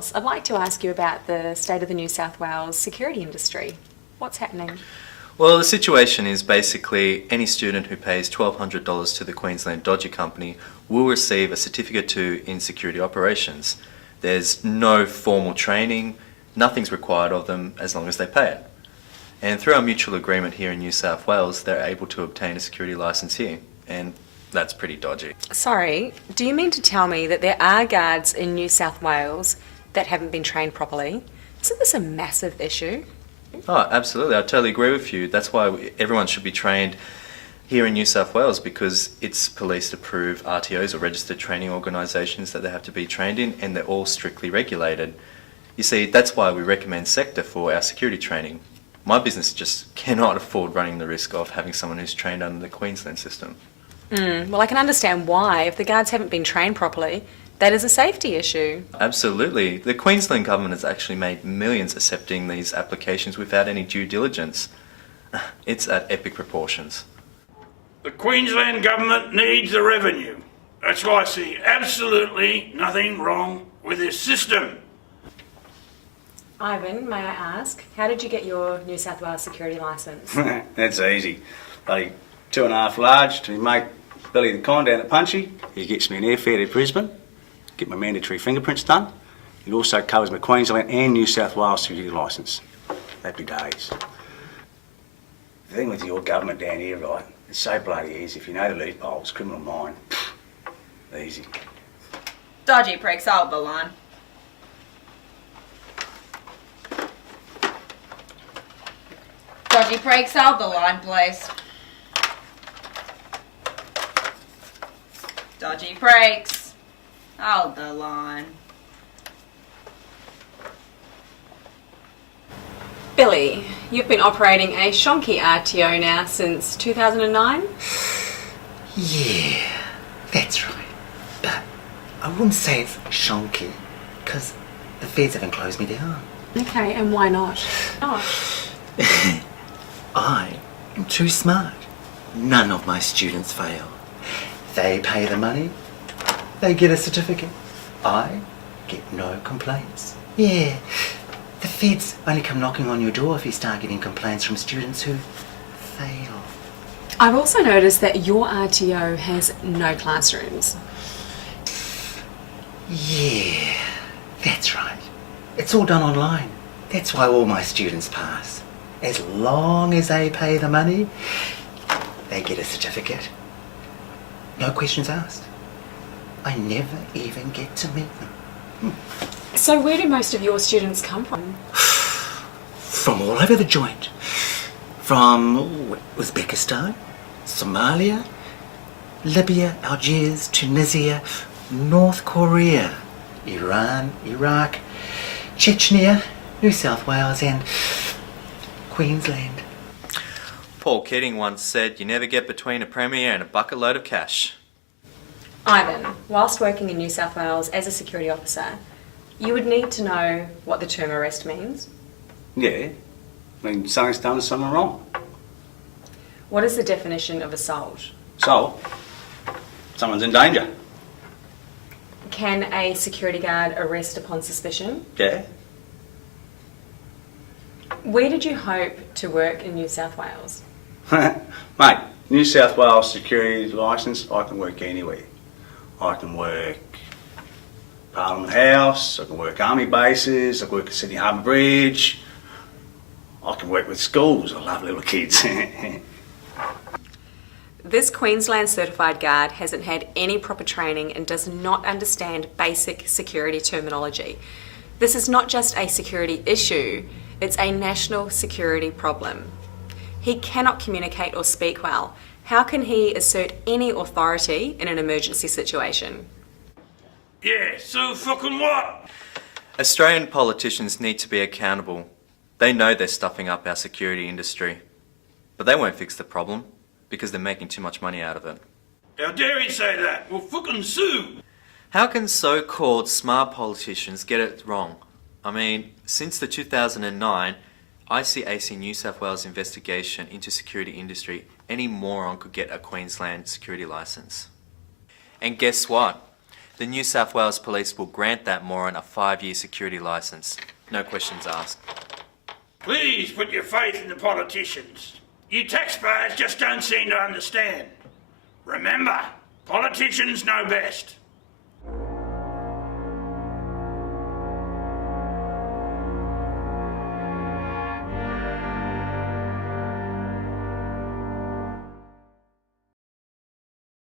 Wales. I'd like to ask you about the state of the New South Wales security industry. What's happening? Well, the situation is basically any student who pays $1,200 to the Queensland Dodgy Company will receive a Certificate 2 in Security Operations. There's no formal training, nothing's required of them as long as they pay it. And through our mutual agreement here in New South Wales, they're able to obtain a security licence here, and that's pretty dodgy. Sorry, do you mean to tell me that there are guards in New South Wales that haven't been trained properly? Isn't this a massive issue? Oh, absolutely. I totally agree with you. That's why everyone should be trained here in New South Wales, because it's police-approved RTOs or registered training organisations that they have to be trained in, and they're all strictly regulated. You see, that's why we recommend sector for our security training. My business just cannot afford running the risk of having someone who's trained under the Queensland system. Well, I can understand why. If the guards haven't been trained properly, that is a safety issue. Absolutely. The Queensland government has actually made millions accepting these applications without any due diligence. It's at epic proportions. The Queensland government needs the revenue. That's why I see absolutely nothing wrong with this system. Ivan, may I ask, how did you get your New South Wales security licence? That's easy. Bloody 2.5 large to my mate Billy the Con down at Punchy. He gets me an airfare to Brisbane, get my mandatory fingerprints done. It also covers my Queensland and New South Wales security licence. Happy days. The thing with your government down here, right, it's so bloody easy. If you know the loopholes, criminal mind, easy. Dodgy pricks, hold the line. Dodgy pricks, hold the line, please. Dodgy brakes. Hold the line. Billy, you've been operating a shonky RTO now since 2009? Yeah, that's right. But I wouldn't say it's shonky, because the feds haven't closed me down. Okay, and why not? Not. I am too smart. None of my students fail. They pay the money, they get a certificate. I get no complaints. Yeah, the feds only come knocking on your door if you start getting complaints from students who fail. I've also noticed that your RTO has no classrooms. Yeah, that's right. It's all done online. That's why all my students pass. As long as they pay the money, they get a certificate. No questions asked. I never even get to meet them. So where do most of your students come from? From all over the joint. From Uzbekistan, Somalia, Libya, Algiers, Tunisia, North Korea, Iran, Iraq, Chechnya, New South Wales and Queensland. Paul Keating once said, "You never get between a premier and a bucket load of cash." Ivan, whilst working in New South Wales as a security officer, you would need to know what the term arrest means. Yeah, I mean, something's done to someone wrong. What is the definition of assault? So, someone's in danger. Can a security guard arrest upon suspicion? Yeah. Where did you hope to work in New South Wales? Mate, New South Wales security licence, I can work anywhere. I can work Parliament House, I can work army bases, I can work at Sydney Harbour Bridge, I can work with schools, I love little kids. This Queensland certified guard hasn't had any proper training and does not understand basic security terminology. This is not just a security issue, it's a national security problem. He cannot communicate or speak well. How can he assert any authority in an emergency situation? Yeah, so fucking what? Australian politicians need to be accountable. They know they're stuffing up our security industry. But they won't fix the problem because they're making too much money out of it. How dare he say that? We'll fucking sue. How can so-called smart politicians get it wrong? I mean, since the 2009 ICAC New South Wales investigation into security industry, any moron could get a Queensland security licence. And guess what? The New South Wales Police will grant that moron a 5-year security licence. No questions asked. Please put your faith in the politicians. You taxpayers just don't seem to understand. Remember, politicians know best.